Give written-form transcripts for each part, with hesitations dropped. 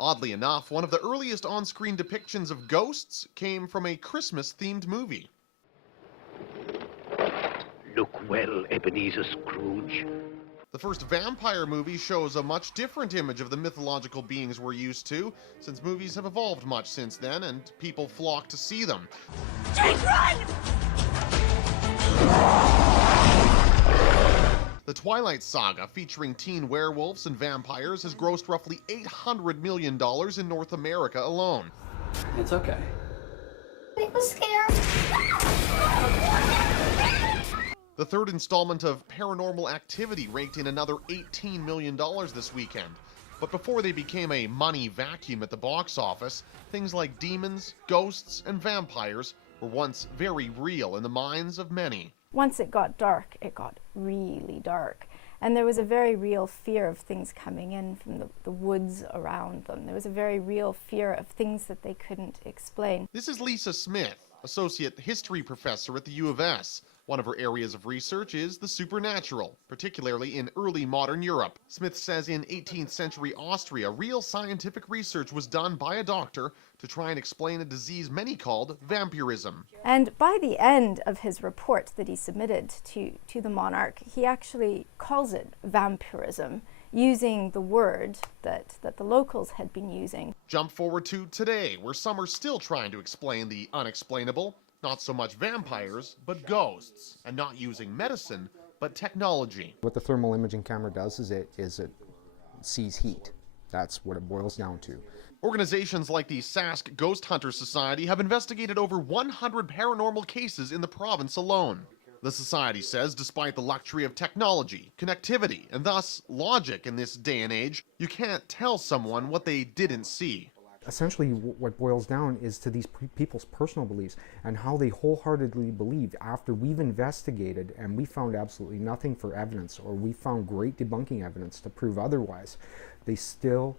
Oddly enough, one of the earliest on-screen depictions of ghosts came from a Christmas-themed movie. Look well, Ebenezer Scrooge. The first vampire movie shows a much different image of the mythological beings we're used to, since movies have evolved much since then and people flock to see them. Jake, run! The Twilight Saga, featuring teen werewolves and vampires, has grossed roughly $800 million in North America alone. It's okay. It was scary. The third installment of Paranormal Activity raked in another $18 million this weekend. But before they became a money vacuum at the box office, things like demons, ghosts, and vampires were once very real in the minds of many. Once it got dark, it got really dark. And there was a very real fear of things coming in from the woods around them. There was a very real fear of things that they couldn't explain. This is Lisa Smith, Associate History Professor at the U of S. One of her areas of research is the supernatural, particularly in early modern Europe. Smith says in 18th century Austria, real scientific research was done by a doctor to try and explain a disease many called vampirism. And by the end of his report that he submitted to the monarch, he actually calls it vampirism, using the word that the locals had been using. Jump forward to today, where some are still trying to explain the unexplainable. Not so much vampires, but ghosts, and not using medicine, but technology. What the thermal imaging camera does is it sees heat. That's what it boils down to. Organizations like the Sask Ghost Hunter Society have investigated over 100 paranormal cases in the province alone. The society says despite the luxury of technology, connectivity, and thus logic in this day and age, you can't tell someone what they didn't see. Essentially, what boils down is to these people's personal beliefs and how they wholeheartedly believe after we've investigated and we found absolutely nothing for evidence, or we found great debunking evidence to prove otherwise, they still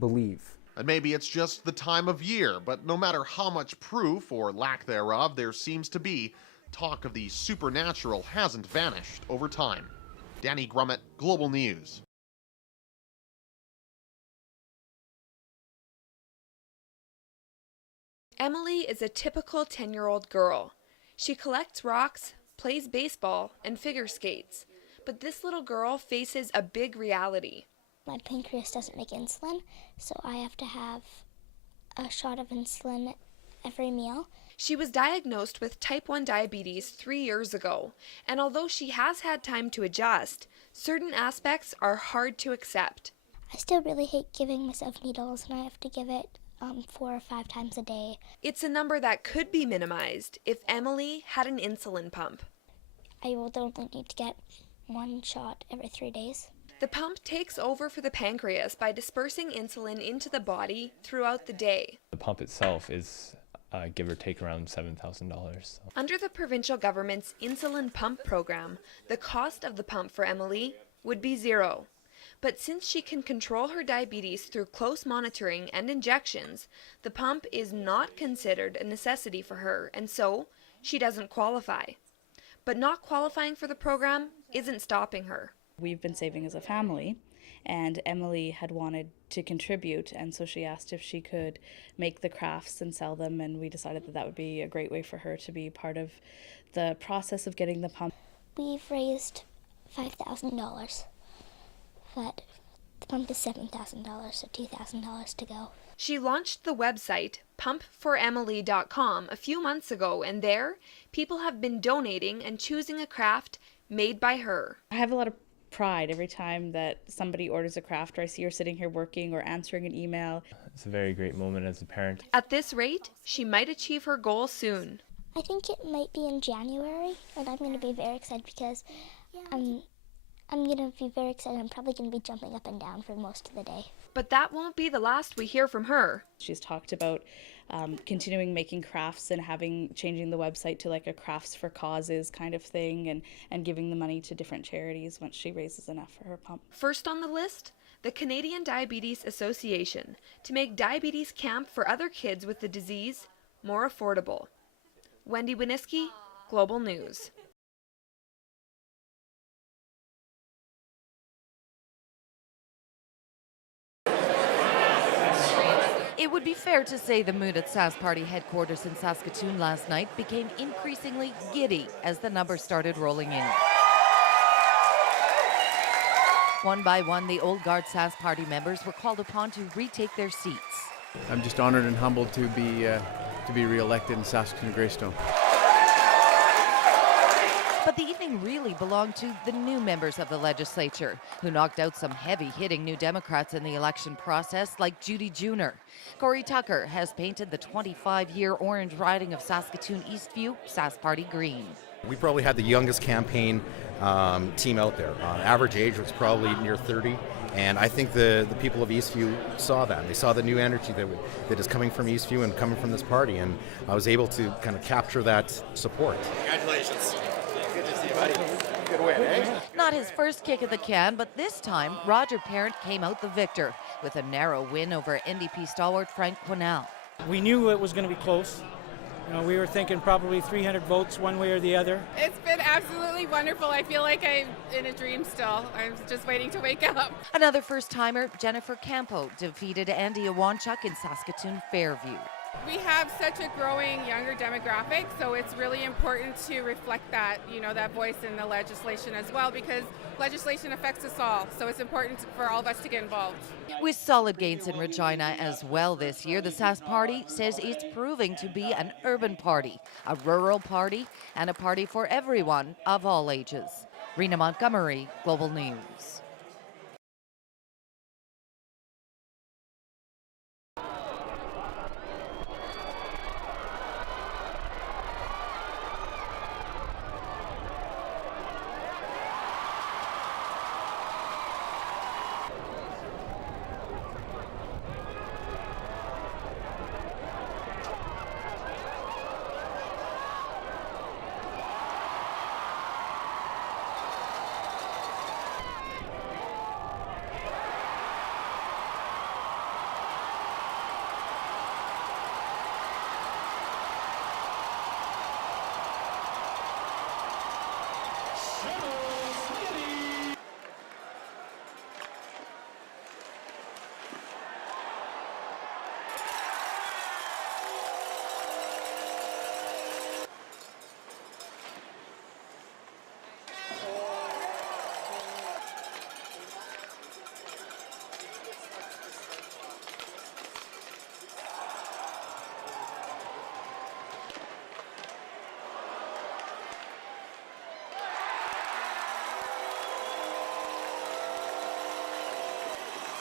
believe. And maybe it's just the time of year, but no matter how much proof or lack thereof there seems to be, talk of the supernatural hasn't vanished over time. Danny Grummett, Global News. Emily is a typical 10-year-old girl. She collects rocks, plays baseball, and figure skates. But this little girl faces a big reality. My pancreas doesn't make insulin, so I have to have a shot of insulin every meal. She was diagnosed with type 1 diabetes 3 years ago, and although she has had time to adjust, certain aspects are hard to accept. I still really hate giving myself needles, and I have to give it 4 or 5 times a day. It's a number that could be minimized if Emily had an insulin pump. I would only need to get 1 shot every 3 days. The pump takes over for the pancreas by dispersing insulin into the body throughout the day. The pump itself is give or take around $7,000. So. Under the provincial government's insulin pump program, the cost of the pump for Emily would be $0. But since she can control her diabetes through close monitoring and injections, the pump is not considered a necessity for her, and so she doesn't qualify. But not qualifying for the program isn't stopping her. We've been saving as a family, and Emily had wanted to contribute, and so she asked if she could make the crafts and sell them, and we decided that that would be a great way for her to be part of the process of getting the pump. We've raised $5,000. But the pump is $7,000, so $2,000 to go. She launched the website pumpforemily.com a few months ago, and there, people have been donating and choosing a craft made by her. I have a lot of pride every time that somebody orders a craft, or I see her sitting here working or answering an email. It's a very great moment as a parent. At this rate, she might achieve her goal soon. I think it might be in January, and I'm going to be very excited because I'm going to be very excited. I'm probably going to be jumping up and down for most of the day. But that won't be the last we hear from her. She's talked about continuing making crafts and changing the website to like a crafts for causes kind of thing, and giving the money to different charities once she raises enough for her pump. First on the list, the Canadian Diabetes Association, to make diabetes camp for other kids with the disease more affordable. Wendy Winiski, Global News. It would be fair to say the mood at Sask Party headquarters in Saskatoon last night became increasingly giddy as the numbers started rolling in. One by one, the old guard Sask Party members were called upon to retake their seats. I'm just honored and humbled to be re-elected in Saskatoon Greystone. But the evening really belonged to the new members of the legislature, who knocked out some heavy-hitting New Democrats in the election process, like Judy Juner. Corey Tucker has painted the 25-year orange riding of Saskatoon Eastview, Sask Party green. We probably had the youngest campaign team out there. Average age was probably near 30, and I think the people of Eastview saw that. They saw the new energy that is coming from Eastview and coming from this party, and I was able to kind of capture that support. Congratulations. Good to see you, buddy. Good win, eh? Not his first kick at the can, but this time, Roger Parent came out the victor with a narrow win over NDP stalwart Frank Quinnell. We knew it was going to be close. You know, we were thinking probably 300 votes one way or the other. It's been absolutely wonderful. I feel like I'm in a dream still. I'm just waiting to wake up. Another first-timer, Jennifer Campo, defeated Andy Iwanchuk in Saskatoon Fairview. We have such a growing younger demographic, so it's really important to reflect that, that voice in the legislation as well, because legislation affects us all, so it's important for all of us to get involved. With solid gains in Regina as well this year, the Sask Party says it's proving to be an urban party, a rural party, and a party for everyone of all ages. Rena Montgomery, Global News.